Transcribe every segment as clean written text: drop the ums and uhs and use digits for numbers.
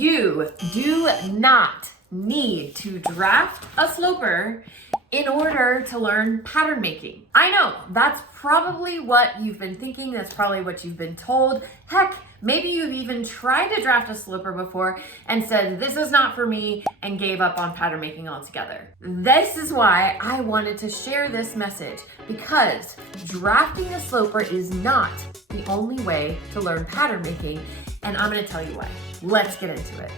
You do not need to draft a sloper in order to learn pattern making. I know that's probably what you've been thinking. That's probably what you've been told. Heck, maybe you've even tried to draft a sloper before and said, this is not for me, and gave up on pattern making altogether. This is why I wanted to share this message, because drafting a sloper is not the only way to learn pattern making, and I'm going to tell you why. Let's get into it.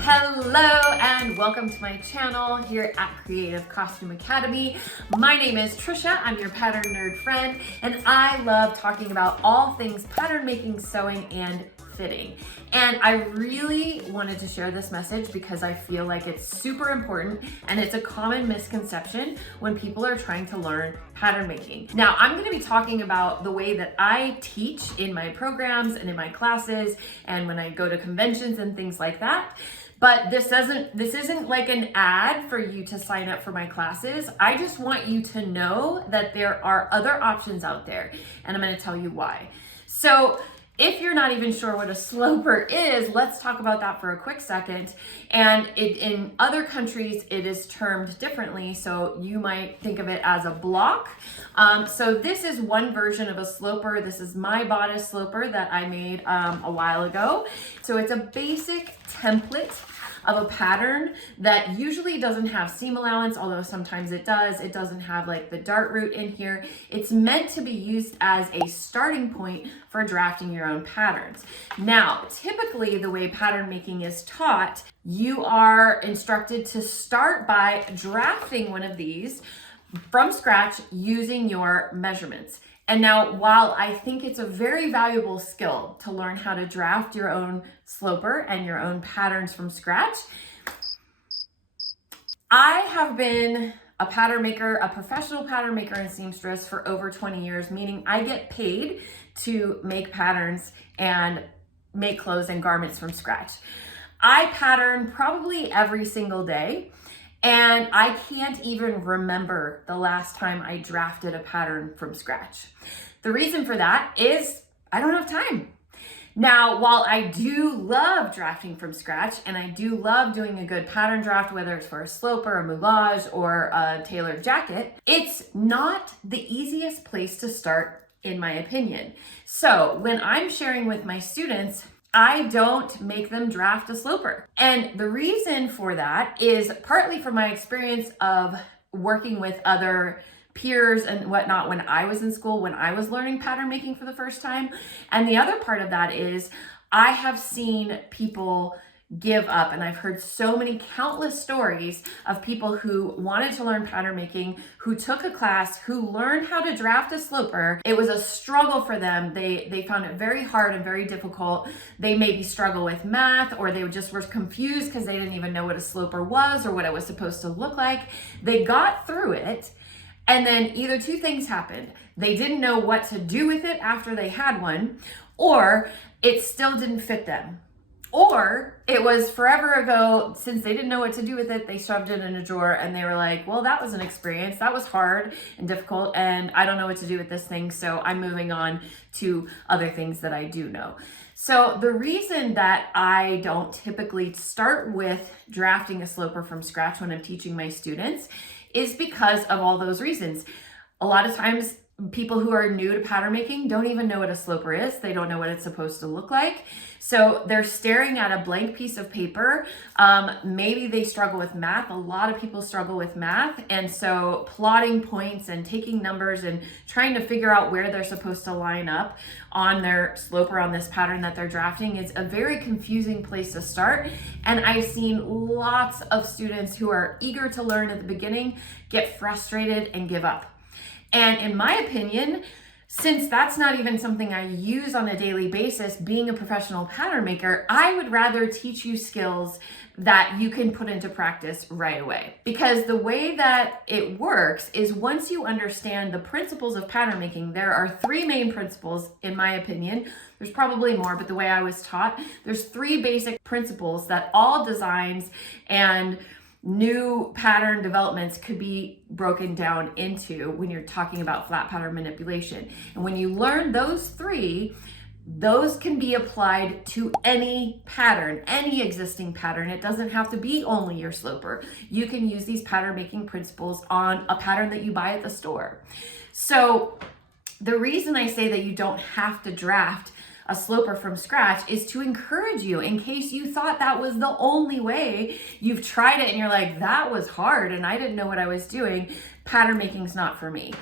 Hello and welcome to my channel here at Creative Costume Academy. My name is Trisha. I'm your pattern nerd friend, and I love talking about all things pattern making, sewing, and fitting. And I really wanted to share this message because I feel like it's super important, and it's a common misconception when people are trying to learn pattern making. Now, I'm going to be talking about the way that I teach in my programs and in my classes and when I go to conventions and things like that. But this isn't like an ad for you to sign up for my classes. I just want you to know that there are other options out there, and I'm going to tell you why. So if you're not even sure what a sloper is, let's talk about that for a quick second. And in other countries, it is termed differently. So you might think of it as a block. So this is one version of a sloper. This is my bodice sloper that I made a while ago. So it's a basic template of a pattern that usually doesn't have seam allowance, although sometimes it does. It doesn't have like the dart root in here. It's meant to be used as a starting point for drafting your own patterns. Now, typically the way pattern making is taught, you are instructed to start by drafting one of these from scratch using your measurements. And now, while I think it's a very valuable skill to learn how to draft your own sloper and your own patterns from scratch, I have been a pattern maker, a professional pattern maker and seamstress for over 20 years, meaning I get paid to make patterns and make clothes and garments from scratch. I pattern probably every single day. And I can't even remember the last time I drafted a pattern from scratch. The reason for that is I don't have time. Now, while I do love drafting from scratch, and I do love doing a good pattern draft, whether it's for a sloper, a moulage, or a tailored jacket, it's not the easiest place to start, in my opinion. So when I'm sharing with my students, I don't make them draft a sloper. And the reason for that is partly from my experience of working with other peers and whatnot when I was in school, when I was learning pattern making for the first time. And the other part of that is I have seen people give up, and I've heard so many countless stories of people who wanted to learn pattern making, who took a class, who learned how to draft a sloper. It was a struggle for them. They found it very hard and very difficult. They maybe struggle with math, or they just were confused because they didn't even know what a sloper was or what it was supposed to look like. They got through it, and then either two things happened. They didn't know what to do with it after they had one, or it still didn't fit them. Or it was forever ago, since they didn't know what to do with it, they shoved it in a drawer and they were like, well, that was an experience. That was hard and difficult, and I don't know what to do with this thing, so I'm moving on to other things that I do know. So the reason that I don't typically start with drafting a sloper from scratch when I'm teaching my students is because of all those reasons. A lot of times, people who are new to pattern making don't even know what a sloper is. They don't know what it's supposed to look like. So they're staring at a blank piece of paper. Maybe they struggle with math. A lot of people struggle with math. And so plotting points and taking numbers and trying to figure out where they're supposed to line up on their sloper on this pattern that they're drafting is a very confusing place to start. And I've seen lots of students who are eager to learn at the beginning get frustrated and give up. And in my opinion, since that's not even something I use on a daily basis, being a professional pattern maker, I would rather teach you skills that you can put into practice right away. Because the way that it works is once you understand the principles of pattern making, there are three main principles, in my opinion. There's probably more, but the way I was taught, there's three basic principles that all designs and new pattern developments could be broken down into when you're talking about flat pattern manipulation. And when you learn those three, those can be applied to any pattern, any existing pattern. It doesn't have to be only your sloper. You can use these pattern making principles on a pattern that you buy at the store. So the reason I say that you don't have to draft a sloper from scratch is to encourage you, in case you thought that was the only way. You've tried it and you're like, that was hard and I didn't know what I was doing. Pattern making's not for me.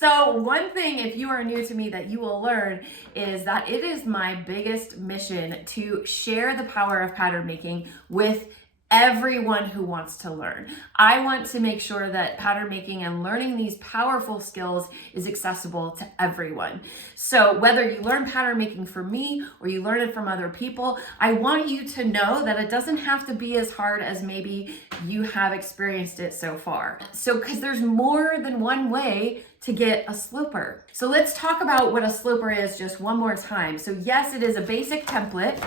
So one thing, if you are new to me, that you will learn is that it is my biggest mission to share the power of pattern making with everyone who wants to learn. I want to make sure that pattern making and learning these powerful skills is accessible to everyone. So whether you learn pattern making from me or you learn it from other people, I want you to know that it doesn't have to be as hard as maybe you have experienced it so far. So, because there's more than one way to get a sloper. So let's talk about what a sloper is just one more time. So yes, it is a basic template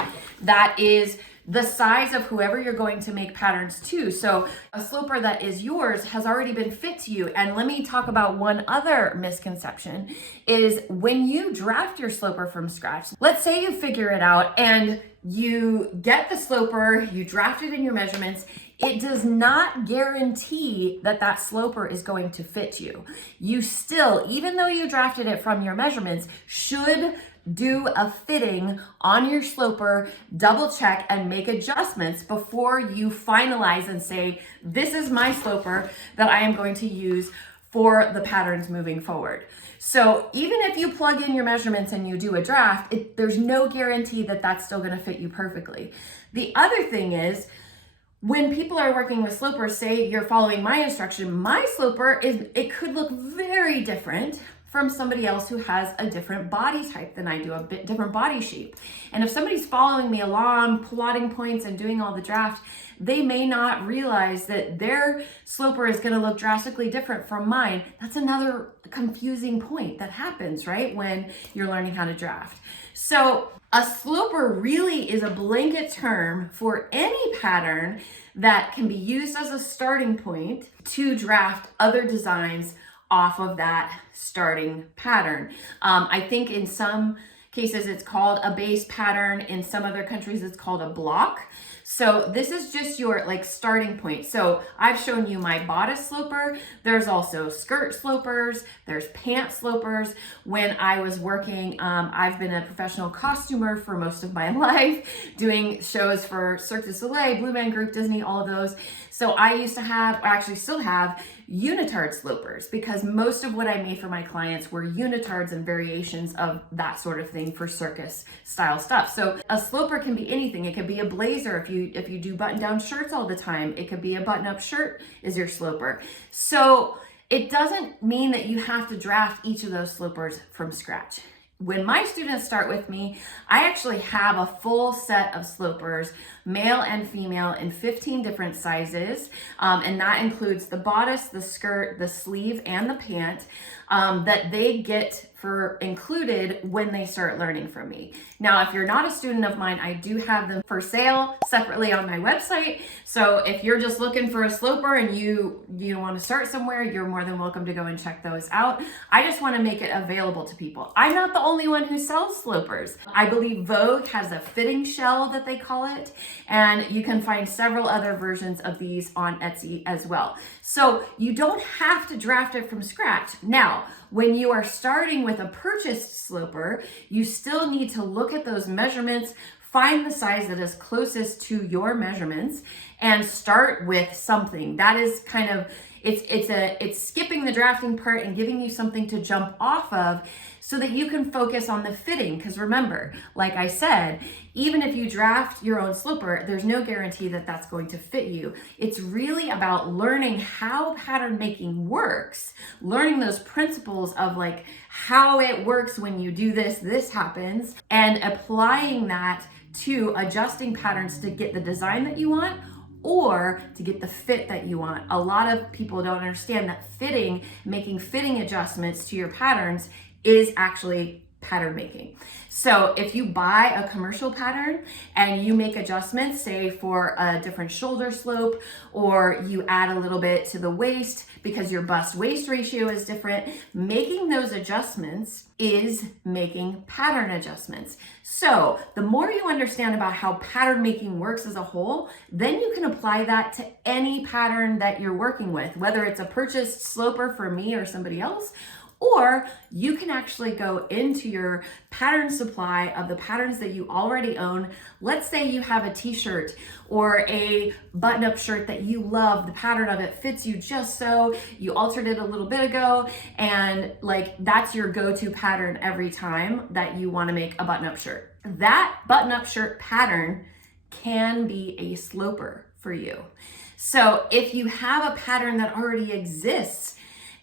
that is the size of whoever you're going to make patterns to. So a sloper that is yours has already been fit to you. And let me talk about one other misconception is when you draft your sloper from scratch, let's say you figure it out and you get the sloper, you draft it in your measurements, it does not guarantee that that sloper is going to fit you. You still, even though you drafted it from your measurements, should do a fitting on your sloper, double check and make adjustments before you finalize and say, this is my sloper that I am going to use for the patterns moving forward. So even if you plug in your measurements and you do a draft, there's no guarantee that that's still going to fit you perfectly. The other thing is, when people are working with slopers, say you're following my instruction, my sloper it could look very different from somebody else who has a different body type than I do, a bit different body shape. And if somebody's following me along, plotting points and doing all the draft, they may not realize that their sloper is going to look drastically different from mine. That's another confusing point that happens, right, when you're learning how to draft. So a sloper really is a blanket term for any pattern that can be used as a starting point to draft other designs off of that starting pattern. I think in some cases it's called a base pattern. In some other countries it's called a block. So this is just your starting point. So I've shown you my bodice sloper. There's also skirt slopers. There's pant slopers. When I was working, I've been a professional costumer for most of my life, doing shows for Cirque du Soleil, Blue Man Group, Disney, all of those. So I used to have, or actually still have, unitard slopers, because most of what I made for my clients were unitards and variations of that sort of thing for circus style stuff. So a sloper can be anything. It could be a blazer if you do button down shirts all the time. It could be a button up shirt is your sloper. So it doesn't mean that you have to draft each of those slopers from scratch. When my students start with me, I actually have a full set of slopers, male and female, in 15 different sizes. And that includes the bodice, the skirt, the sleeve, and the pant that they get for included when they start learning from me. Now, if you're not a student of mine, I do have them for sale separately on my website. So if you're just looking for a sloper and you want to start somewhere, you're more than welcome to go and check those out. I just want to make it available to people. I'm not the only one who sells slopers. I believe Vogue has a fitting shell that they call it, and you can find several other versions of these on Etsy as well. So you don't have to draft it from scratch. Now, when you are starting with a purchased sloper, you still need to look at those measurements, find the size that is closest to your measurements, and start with something. That is kind of, it's skipping the drafting part and giving you something to jump off of so that you can focus on the fitting. Because remember, like I said, even if you draft your own sloper, there's no guarantee that that's going to fit you. It's really about learning how pattern making works, learning those principles of how it works when you do this, this happens, and applying that to adjusting patterns to get the design that you want or to get the fit that you want. A lot of people don't understand that making fitting adjustments to your patterns is actually pattern making. So if you buy a commercial pattern and you make adjustments, say for a different shoulder slope, or you add a little bit to the waist because your bust waist ratio is different, making those adjustments is making pattern adjustments. So the more you understand about how pattern making works as a whole, then you can apply that to any pattern that you're working with, whether it's a purchased sloper for me or somebody else, or you can actually go into your pattern supply of the patterns that you already own. Let's say you have a t-shirt or a button-up shirt that you love, the pattern of it fits you just so, you altered it a little bit ago, and like that's your go-to pattern every time that you want to make a button-up shirt. That button-up shirt pattern can be a sloper for you. So if you have a pattern that already exists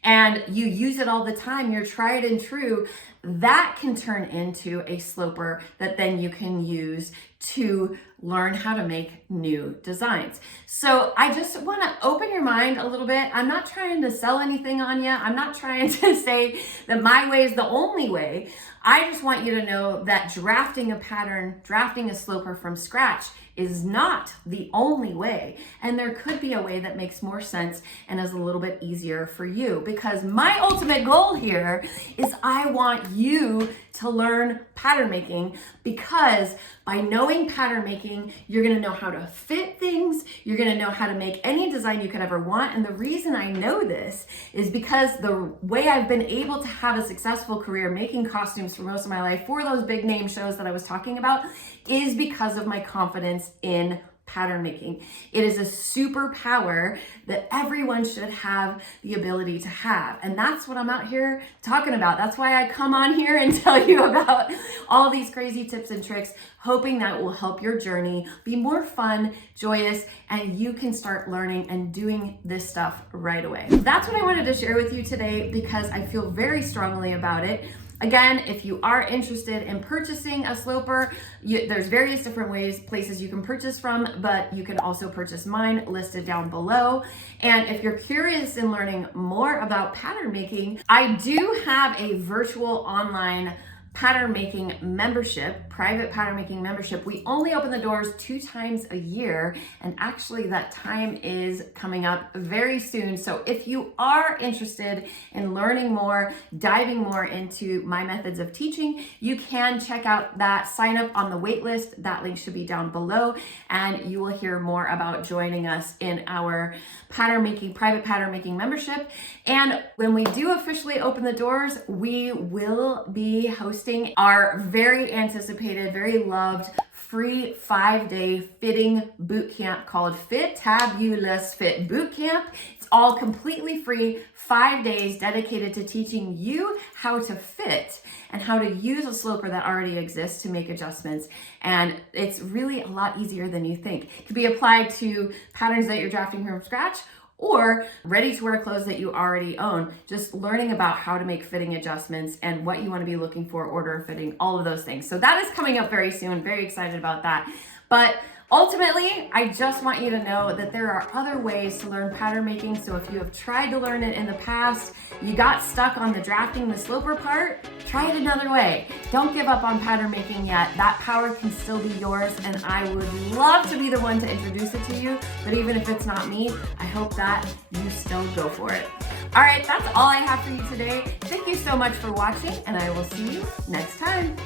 and you use it all the time, you're tried and true, that can turn into a sloper that then you can use to learn how to make new designs. So I just want to open your mind a little bit. I'm not trying to sell anything on you. I'm not trying to say that my way is the only way. I just want you to know that drafting a pattern, drafting a sloper from scratch is not the only way. And there could be a way that makes more sense and is a little bit easier for you, because my ultimate goal here is I want you to learn pattern making, because by knowing pattern making, you're gonna know how to fit things, you're gonna know how to make any design you could ever want. And the reason I know this is because the way I've been able to have a successful career making costumes for most of my life for those big name shows that I was talking about is because of my confidence in pattern making. It is a superpower that everyone should have the ability to have. And that's what I'm out here talking about. That's why I come on here and tell you about all these crazy tips and tricks, hoping that it will help your journey be more fun, joyous, and you can start learning and doing this stuff right away. That's what I wanted to share with you today because I feel very strongly about it. Again, if you are interested in purchasing a sloper, there's various different places you can purchase from, but you can also purchase mine listed down below. And if you're curious in learning more about pattern making, I do have a virtual online pattern making membership, private pattern making membership. We only open the doors 2 times a year, and actually that time is coming up very soon. So if you are interested in learning more, diving more into my methods of teaching, you can check out that, sign up on the waitlist. That link should be down below, and you will hear more about joining us in our private pattern making membership. And when we do officially open the doors, we will be hosting our very anticipated, very loved free 5-day fitting boot camp called Fitabulous Fit Boot Camp. It's all completely free, 5 days dedicated to teaching you how to fit and how to use a sloper that already exists to make adjustments. And it's really a lot easier than you think. It can be applied to patterns that you're drafting from scratch or ready-to-wear clothes that you already own, just learning about how to make fitting adjustments and what you want to be looking for, order fitting, all of those things. So that is coming up very soon. Very excited about that. But ultimately, I just want you to know that there are other ways to learn pattern making. So if you have tried to learn it in the past, you got stuck on the drafting the sloper part, try it another way. Don't give up on pattern making yet. That power can still be yours, and I would love to be the one to introduce it to you. But even if it's not me, I hope that you still go for it. All right, that's all I have for you today. Thank you so much for watching, and I will see you next time.